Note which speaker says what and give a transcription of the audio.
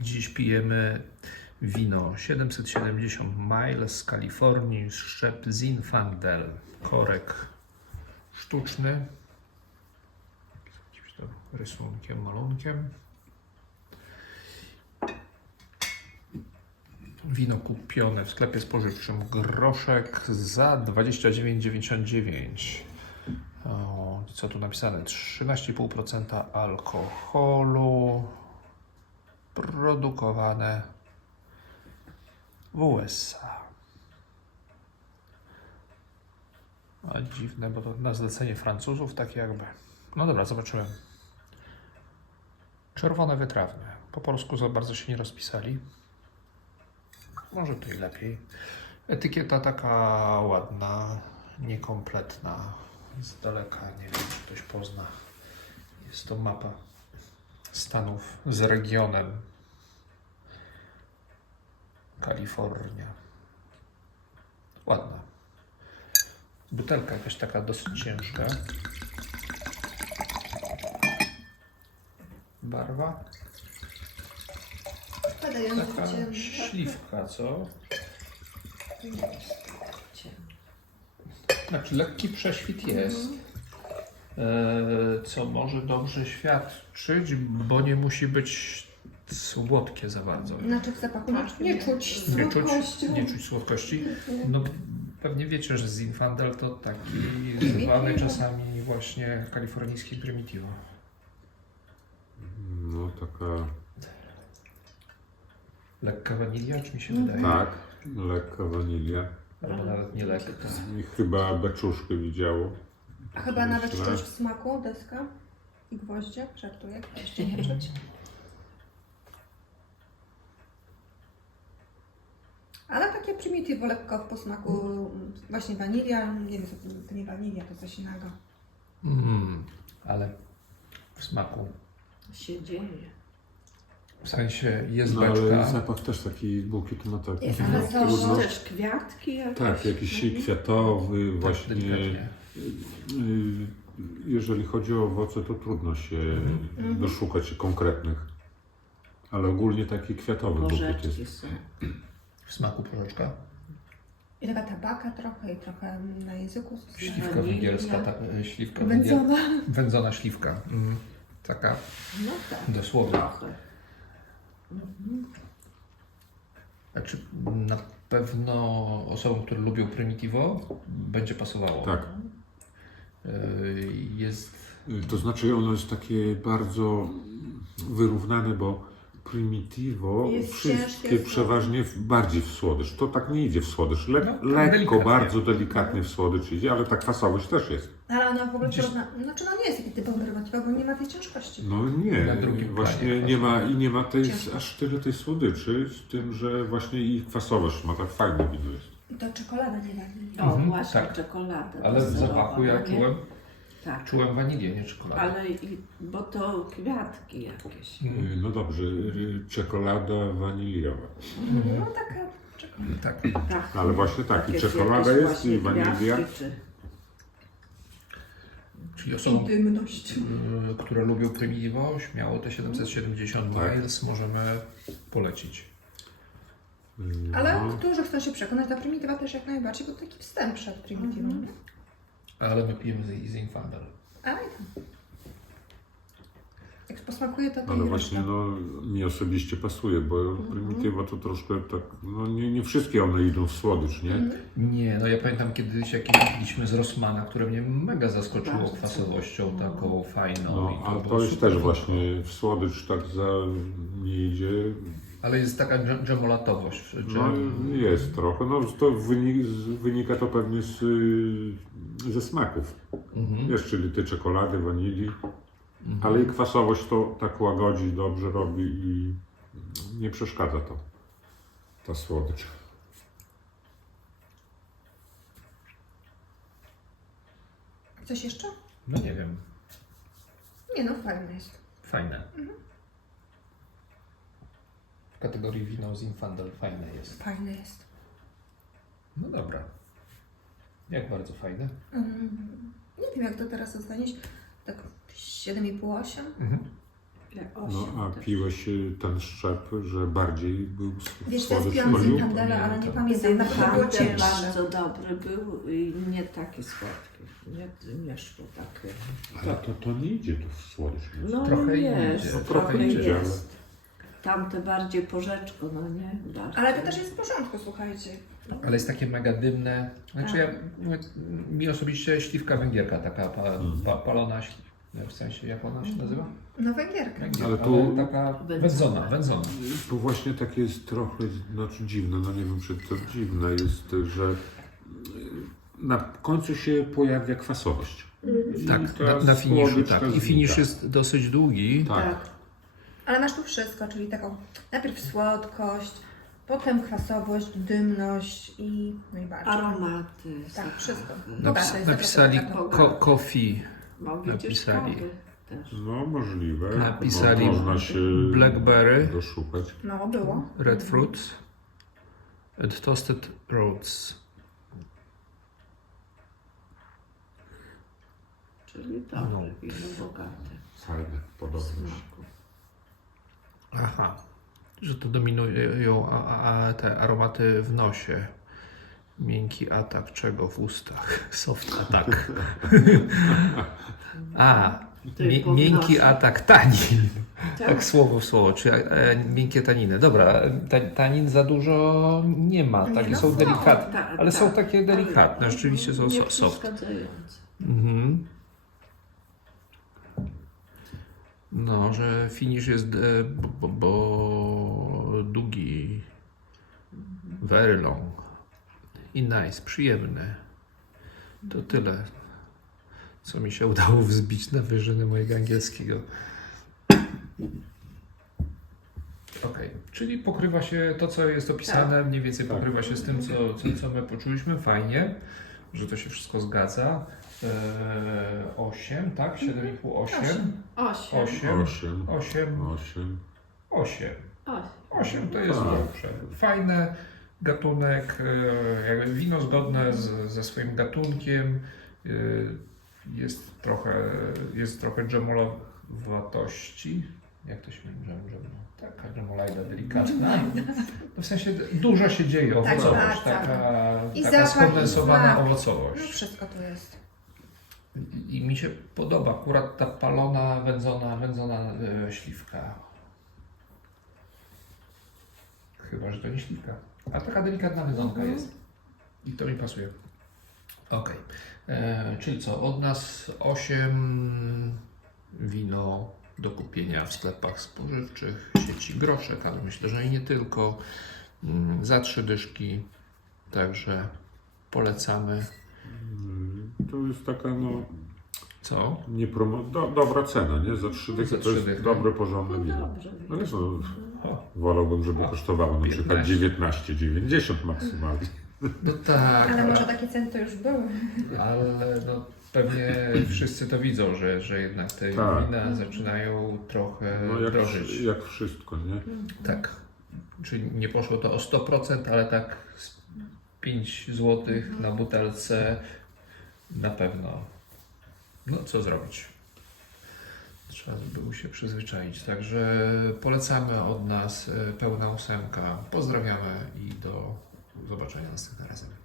Speaker 1: Dziś pijemy wino 770 Miles z Kalifornii, szczep Zinfandel. Korek sztuczny, z jakimś tam rysunkiem, malunkiem. Wino kupione w sklepie spożywczym Groszek za 29,99. Co tu napisane? 13,5% alkoholu. Produkowane w USA. A dziwne, bo to na zlecenie Francuzów tak jakby. No dobra, zobaczyłem. Czerwone wytrawne. Po polsku za bardzo się nie rozpisali. Może tu i lepiej. Etykieta taka ładna, niekompletna. Z daleka, nie wiem, czy ktoś pozna. Jest to mapa Stanów z regionem Kalifornia. Ładna. Butelka jakaś taka dosyć ciężka. Barwa taka śliwka, co? Znaczy lekki prześwit jest. Co może dobrze świadczyć, bo nie musi być słodkie za bardzo.
Speaker 2: Znaczy w zapachu nie czuć słodkości.
Speaker 1: Nie czuć słodkości. No pewnie wiecie, że Zinfandel to taki zwany czasami właśnie kalifornijski Primitivo.
Speaker 3: No taka...
Speaker 1: Lekka wanilia, czy mi się wydaje?
Speaker 3: Tak, lekka wanilia.
Speaker 1: Albo nawet nie lekka.
Speaker 3: I chyba beczuszkę widziało.
Speaker 2: A chyba nawet czuć w smaku deska i gwoździe. Żartuję, jeszcze nie czuć. Ale takie Primitivo lekko w posmaku właśnie wanilia. Nie wiem, to nie wanilia, to coś innego.
Speaker 1: Ale w smaku.
Speaker 4: Się dzieje.
Speaker 1: W sensie jest
Speaker 3: No ale
Speaker 1: beczka.
Speaker 3: zapach też taki bukiet ma taki.
Speaker 2: Jest,
Speaker 3: no,
Speaker 2: ale co,
Speaker 3: trudno.
Speaker 4: Też kwiatki jakieś.
Speaker 3: Tak, jakiś kwiatowy,
Speaker 1: Tak,
Speaker 3: właśnie.
Speaker 1: delikatnie.
Speaker 3: Jeżeli chodzi o owoce, to trudno się doszukać konkretnych. Ale ogólnie taki kwiatowy bukiet
Speaker 4: Porzeczki
Speaker 3: jest.
Speaker 4: są.
Speaker 1: W smaku porzeczka.
Speaker 2: I taka tabaka trochę i trochę na języku.
Speaker 1: Śliwka
Speaker 4: Wanilia.
Speaker 1: węgierska, śliwka
Speaker 2: Wędzona.
Speaker 1: wędzona śliwka. Taka
Speaker 4: No tak,
Speaker 1: dosłownie.
Speaker 4: trochę.
Speaker 1: Znaczy na pewno osobom, które lubią Primitivo, będzie pasowało.
Speaker 3: Tak.
Speaker 1: Jest
Speaker 3: To znaczy ono jest takie bardzo wyrównane, bo Primitivo
Speaker 2: Jest
Speaker 3: wszystkie
Speaker 2: ciężkie,
Speaker 3: przeważnie bardziej w słodycz. To tak nie idzie w słodycz.
Speaker 1: No,
Speaker 3: Lekko,
Speaker 1: delikatnie.
Speaker 3: bardzo delikatnie w słodycz idzie, ale ta kwasowość też jest.
Speaker 2: Ale ona w ogóle
Speaker 1: Gdzieś-
Speaker 2: znaczy no nie jest taki typowy Primitivo, bo nie ma tej ciężkości.
Speaker 3: No
Speaker 1: Na
Speaker 3: nie,
Speaker 1: drugim
Speaker 3: właśnie
Speaker 1: planie
Speaker 3: nie ma i nie ma tej,
Speaker 2: Ciężko.
Speaker 3: aż tyle tej słodyczy, z tym, że właśnie i kwasowość ma, tak fajne wino jest.
Speaker 2: I to czekolada nie wanilia.
Speaker 4: O,
Speaker 1: Mhm,
Speaker 4: właśnie
Speaker 1: tak.
Speaker 4: czekolada.
Speaker 1: ale w
Speaker 4: deserowa,
Speaker 1: zapachu ja
Speaker 4: nie? Tak.
Speaker 1: czułem wanilię, nie czekoladę.
Speaker 4: Ale bo to kwiatki jakieś.
Speaker 3: No dobrze, czekolada waniliowa.
Speaker 2: No taka czekolada.
Speaker 1: Tak.
Speaker 4: Tak.
Speaker 3: Ale właśnie tak, i
Speaker 4: Takie
Speaker 3: czekolada
Speaker 4: jakieś
Speaker 3: jest,
Speaker 4: właśnie
Speaker 3: i wanilia.
Speaker 4: kwiatki, czy...
Speaker 1: Czyli osobom,
Speaker 2: Intymność.
Speaker 1: które lubią Primitivo, śmiało te 770
Speaker 3: Tak.
Speaker 1: miles możemy polecić.
Speaker 2: Ale
Speaker 3: No,
Speaker 2: którzy chcą się przekonać do Primitivo też jak najbardziej, bo to taki wstęp przed Primitivo. nie?
Speaker 1: Ale my pijemy z Zinfandel.
Speaker 2: Ale i tam. Jak posmakuje to
Speaker 3: ale
Speaker 2: nie
Speaker 3: właśnie
Speaker 2: reszta.
Speaker 3: no, mi osobiście pasuje, bo Primitivo to troszkę tak, no nie wszystkie one idą w słodycz, nie?
Speaker 1: Nie, no ja pamiętam kiedyś jakieś piliśmy z Rossmana, które mnie mega zaskoczyło
Speaker 4: Bardzo.
Speaker 1: kwasowością taką fajną.
Speaker 3: No,
Speaker 1: i
Speaker 3: a
Speaker 1: było
Speaker 3: to jest
Speaker 1: super
Speaker 3: też
Speaker 1: wino.
Speaker 3: właśnie w słodycz tak za nie idzie.
Speaker 1: Ale jest taka dżemolatowość.
Speaker 3: No jest trochę, no to wynika to pewnie ze smaków. Wiesz, czyli tej czekolady, wanilii, ale i kwasowość to tak łagodzi, dobrze robi i nie przeszkadza to, ta słodycz.
Speaker 2: Coś jeszcze?
Speaker 1: No nie wiem,
Speaker 2: Nie no, fajne jest.
Speaker 1: fajne. W kategorii wino Zinfandel fajne jest.
Speaker 2: Fajne jest.
Speaker 1: No dobra. Jak bardzo fajne?
Speaker 2: Nie wiem jak to teraz ocenić. Tak 7,5-8.
Speaker 4: Jak
Speaker 3: No,
Speaker 4: 8
Speaker 3: a
Speaker 4: też.
Speaker 3: piłeś ten szczep, że bardziej był
Speaker 2: Wiesz, to
Speaker 3: słodycz
Speaker 2: jest piący
Speaker 3: wchodził?
Speaker 2: Zinfandela, ale nie
Speaker 1: Pamiętam.
Speaker 2: pamiętam, na pewno było
Speaker 4: Handel
Speaker 2: cięższe.
Speaker 4: bardzo dobry był i nie taki słodki. Nie szło takie.
Speaker 3: Ale to nie idzie tu w słodycz.
Speaker 4: No
Speaker 1: Trochę
Speaker 4: jest,
Speaker 1: idzie,
Speaker 3: no,
Speaker 4: trochę
Speaker 3: trochę idzie,
Speaker 4: jest. Tamte bardziej porzeczko, no nie? Bardziej.
Speaker 2: Ale to też jest w porządku, słuchajcie.
Speaker 1: Ale jest takie mega dymne. Znaczy ja, mi osobiście śliwka węgierka, taka palona, w sensie jak ona się nazywa?
Speaker 2: No węgierka.
Speaker 1: Węgierka,
Speaker 3: Ale tu-
Speaker 1: taka wędzona.
Speaker 3: To właśnie takie jest trochę, znaczy dziwne, no nie wiem czy to dziwne jest, że na końcu się pojawia kwasowość. I
Speaker 1: Tak,
Speaker 3: ta
Speaker 1: na finiszu
Speaker 3: słodycz
Speaker 1: tak.
Speaker 3: też
Speaker 1: I finisz
Speaker 3: znika.
Speaker 1: jest dosyć długi.
Speaker 3: Tak.
Speaker 2: Ale masz tu wszystko, czyli taką najpierw słodkość, potem kwasowość, dymność i no i bardziej.
Speaker 4: Aromaty.
Speaker 2: Tak, wszystko.
Speaker 4: zapachy.
Speaker 2: Bogate jest
Speaker 1: Napisali
Speaker 2: taka
Speaker 1: coffee,
Speaker 4: No widzisz,
Speaker 1: napisali.
Speaker 4: kawy też.
Speaker 3: No możliwe.
Speaker 1: Napisali
Speaker 3: Można się
Speaker 1: blackberry.
Speaker 3: doszukać.
Speaker 2: No, było.
Speaker 1: red fruits and toasted roads.
Speaker 4: Czyli dobre wino, bogate.
Speaker 3: Fajne, podobne się.
Speaker 4: Smaku.
Speaker 1: Aha, że to dominują te aromaty w nosie. Miękki atak czego w ustach? Soft atak.
Speaker 4: Tylko w
Speaker 1: Miękki
Speaker 4: nosie.
Speaker 1: atak tanin.
Speaker 4: Tak.
Speaker 1: Tak słowo w słowo, czyli miękkie taniny. Dobra, tanin za dużo nie ma,
Speaker 2: Nie,
Speaker 1: takie
Speaker 2: no
Speaker 1: są
Speaker 2: są,
Speaker 1: delikatne,
Speaker 4: Tak,
Speaker 1: ale są
Speaker 4: tak.
Speaker 1: takie delikatne,
Speaker 4: Ale
Speaker 1: rzeczywiście są
Speaker 4: nie
Speaker 1: soft.
Speaker 4: przeszkadzające.
Speaker 1: Mhm. No, że finish jest bo długi, very long i nice, przyjemny. To tyle, co mi się udało wzbić na wyżyny mojego angielskiego. Okej, czyli pokrywa się to, co jest opisane, mniej więcej
Speaker 3: Tak.
Speaker 1: pokrywa się z tym, co my poczuliśmy. Fajnie, że to się wszystko zgadza. 8, tak? 7,5, 8.
Speaker 4: 8.
Speaker 1: 8.
Speaker 3: 8.
Speaker 1: 8.
Speaker 3: 8.
Speaker 1: 8.
Speaker 4: 8.
Speaker 1: 8 to jest
Speaker 3: Tak.
Speaker 1: dobrze. Fajny gatunek, jakby wino zgodne ze swoim gatunkiem. Jest trochę dżemolowatości. Jak to się mówi? Taka dżemolajda delikatna. No w sensie dużo się dzieje,
Speaker 2: Tak,
Speaker 1: owocowość,
Speaker 2: tak,
Speaker 1: taka
Speaker 2: I zapach, i
Speaker 1: skondensowana
Speaker 2: smak. No
Speaker 1: owocowość.
Speaker 2: wszystko to jest.
Speaker 1: I mi się podoba akurat ta palona, wędzona śliwka. Chyba, że to nie śliwka. A taka delikatna wędzonka jest. I to mi pasuje. Okej. Czyli co? Od nas 8 wino do kupienia w sklepach spożywczych sieci Groszek, ale myślę, że i nie tylko. Za 3 dyszki. Także polecamy.
Speaker 3: To jest taka no
Speaker 1: Co?
Speaker 3: dobra cena, nie? Za 3 dychy
Speaker 1: Za
Speaker 3: to
Speaker 1: 3
Speaker 3: jest
Speaker 1: dychy.
Speaker 3: dobre, porządne
Speaker 4: No
Speaker 3: wino.
Speaker 4: dobrze.
Speaker 3: No wiesz, no,
Speaker 1: O,
Speaker 3: wolałbym, żeby
Speaker 1: O,
Speaker 3: kosztowało na przykład
Speaker 1: 15.
Speaker 3: 19,90 maksymalnie.
Speaker 1: no tak.
Speaker 2: Ale może takie ceny to już były.
Speaker 1: Ale no, pewnie wszyscy to widzą, że jednak te
Speaker 3: Tak.
Speaker 1: wina zaczynają trochę
Speaker 3: No jak,
Speaker 1: drożyć.
Speaker 3: jak wszystko, nie?
Speaker 1: Tak. Czyli nie poszło to o 100%, ale tak z 5 zł na butelce na pewno. No co zrobić? Trzeba było się przyzwyczaić. Także polecamy od nas pełna 8. Pozdrawiamy i do zobaczenia następnym razem.